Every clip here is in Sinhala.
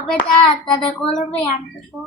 අපේ තාත්තට කොළඹ යන්නකෝ.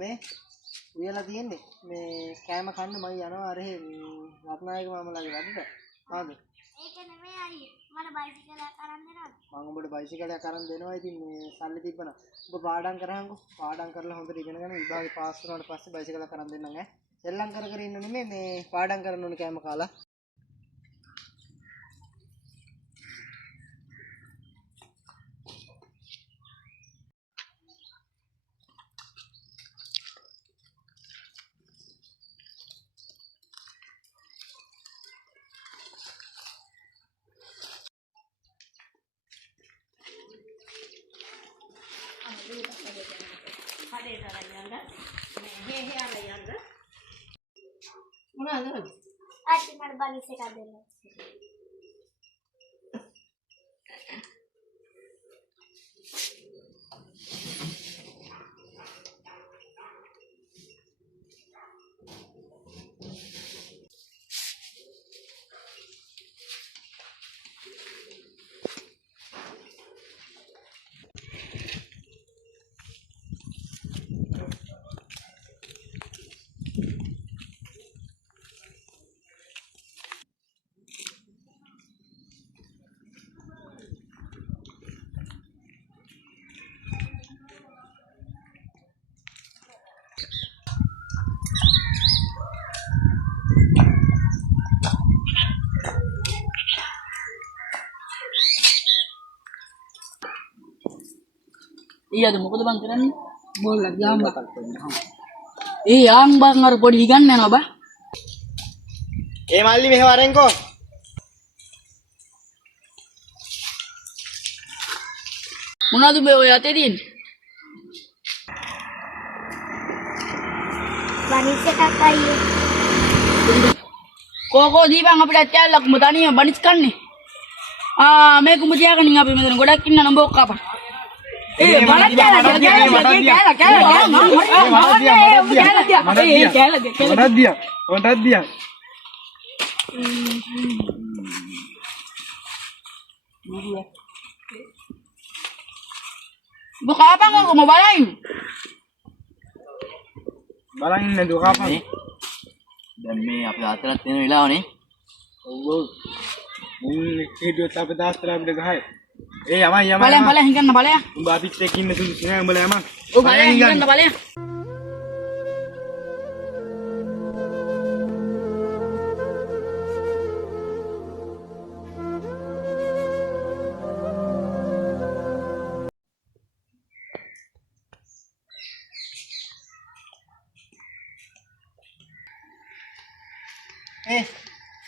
මේ උයලා තියෙන්නේ මේ කෑම කන්න මම යනවා අර රත්නායක මාමලාගේ වැඩට. ආද ඒක නෙමෙයි අයියේ මට බයිසිකලයක් අරන් දෙනවද? මම ඔබට බයිසිකලයක් අරන් දෙනවා. ඉතින් මේ සල්ලි තිබ්බනම් ඔබ පාඩම් කරහන්කෝ. පාඩම් කරලා හොඳට ඉගෙන ගන්න. විභාගේ පාස් වුණාට පස්සේ බයිසිකලයක් අරන් දෙන්නම් ඈ. සෙල්ලම් කර කර ඉන්න නෙමෙයි මේ පාඩම් කරන්න ඕනේ කෑම කාලා. ආච්චි මට බනිස් එකක් දෙන්න. Iya tuh mau bang keren boleh gambar. Iya ang bang ngar podi ikan nih napa? මල්ලි මෙහෙ වරෙන්කෝ. Muna tuh bawa ya tedin. බනිස් එකක් අයියේ. Koko di bang apa dah calak mutani ya banis kan nih. Ah, me kemudian kan ngapain medan goda kinna nambok apa? Malah jalan dia. Buka apa nggak mau balain? Balain na duka pa. Dan me आपल्या हातात तीन इलाव ने video tapi das terang de gai. Ama Balain hingan na balaya. Babi tekin na tulis na bala ama. Balain hingan na balaya.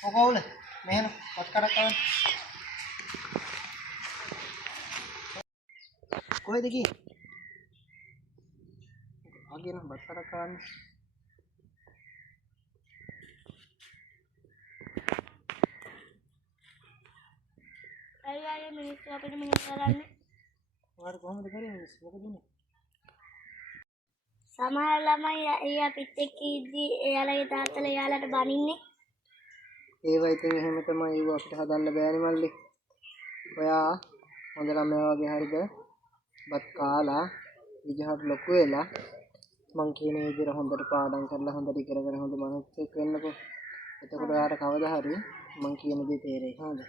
ඔකවුල මෙහෙම පත් කරක් කරන්න. කොහෙද ගියේ? ආගේ නම් පත් කරක් කරන්න. අයියා මිනිස්සු අපිට මිනිස්සු කරන්නේ. ඔයාලා කොහොමද කරේ මිනිස්සු? මොකද උනේ? සමහර ළමයි අයියා පිට එක්ක ඉද්දි එයාලගේ තාත්තලා එයාලට බනින්නේ. ඒවා ඉතින් එහෙම තමයි ඒව අපිට හදන්න බෑනේ මල්ලි. ඔයා හොඳ ළමයා වගේ හරිද? බත් කාලා විජහට ලොකු වෙලා මං කියන විදිහට හොඳට පාඩම් කරලා හොඳට ඉගෙනගෙන හොඳ මනුස්සයෙක් වෙන්නකෝ. එතකොට ඔයාට කවදා හරි මං කියන දේ තේරෙයි. හරිද?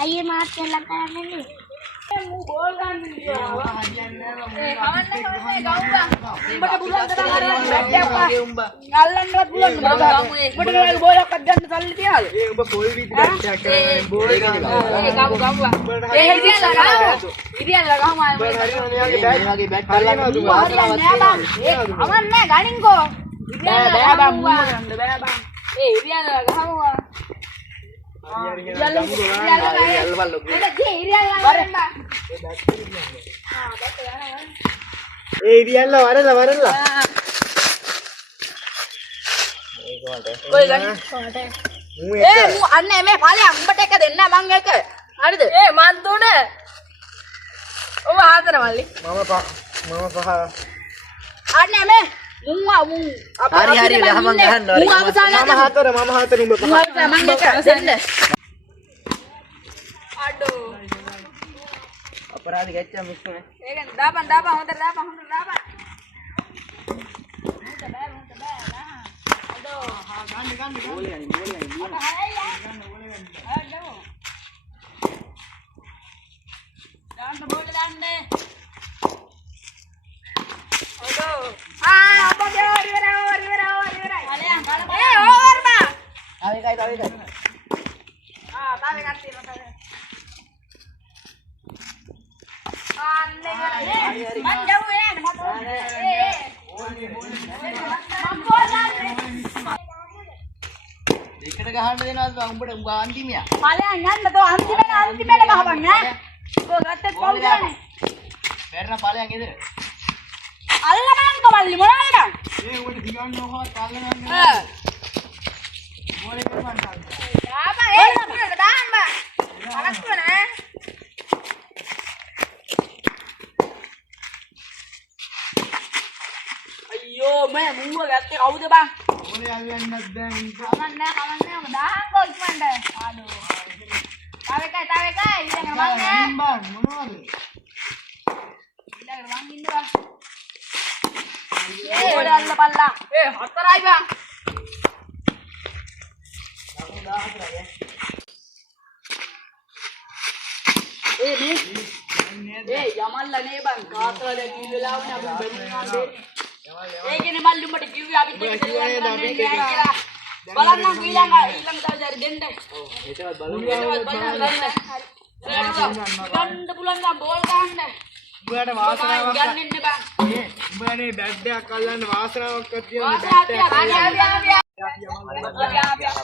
අයියේ මාත් එල්ලම් කරන්නේ. මූ බෝල් ගන්න ඉන්නවා. කවන්න උඹට පුළුවන් තරම් අල්ලන්නවත් පුළුවන් නේද? උඹට මේ බෝලක් ගන්න සල්ලි තියනද? උඹ පොල් විදි බැට්ටයක් කරගෙන බෝල් ගමු. ඉතිරියල්ලා ගහම ආයෙ මේ වගේ බැට් අල්ලනවා දුක. අමන්නේ ගණින්කෝ. බෑ බෑ මූ ගන්න බෑ බෑ. ඉතිරියල්ලා ගහමුවා. ඉරියල්ල වරලා අන්නේ මේ ඵලයක් උඹට එක දෙන්න මං එක හරිද මන් දුන ඔබ හතර මල්ලි මම පහ අන්නේ මේ මුන් හරි ගහමන් ගහන්න මුන් අවසාන මම හතර උඹ පහ මං එක දෙන්න අඩෝ අපරාධ ගැච්චා මිස් නේ ඒක දාපන් හොඳට දාපන් දෙකට ගහන්න දෙනවද උඹට උඹ අන්තිමයා ඵලයන් යන්න තෝ අන්තිමට ගහපන් ඈ ඔය ගත්තේ පොල් ගන්නේ බැරන ඵලයන් ගෙදර අල්ලමන් කවල්ලි මොනවද ඒ උඹට දිගන්න ඕකවත් අල්ලගන්න මොලේ කරපන් තාන්න දාපන් ඒ අපිට දාන්න බෑ අලක්කෝ නේ අයියෝ මේ මුව ගත්තේ කවුද බං මොලේ අල්ලන්නත් දැන් කමන්නේ ඔබ දාන්නකෝ ඉක්මනට ආඩෝ තව එකයි ඊළඟ මං නේ බං මොනවද ඊළඟ මං ඉන්නවා ඒ ඔය අල්ලපල්ලා ඒ හතරයි බං ඒ මේ යමල්ලා නේ බං කාතරද කී වෙලාවනේ අපි බැරිනා දෙන්නේ ඒකනේ මල්ලි උඹට කිව්වේ අපිත් එක්ක දෙන්න කියලා බලන්න ඊළඟ දවසේ හරි දෙන්න ඒකවත් බලමු ගන්න පුළුවන් නම් බෝල් ගන්න උඹට වාසනාවක් ගන්න ඉන්න බං උඹනේ බැට් එකක් අල්ලන්න වාසනාවක් තියෙන වාසනාවක් බැට් එකක් ආපියා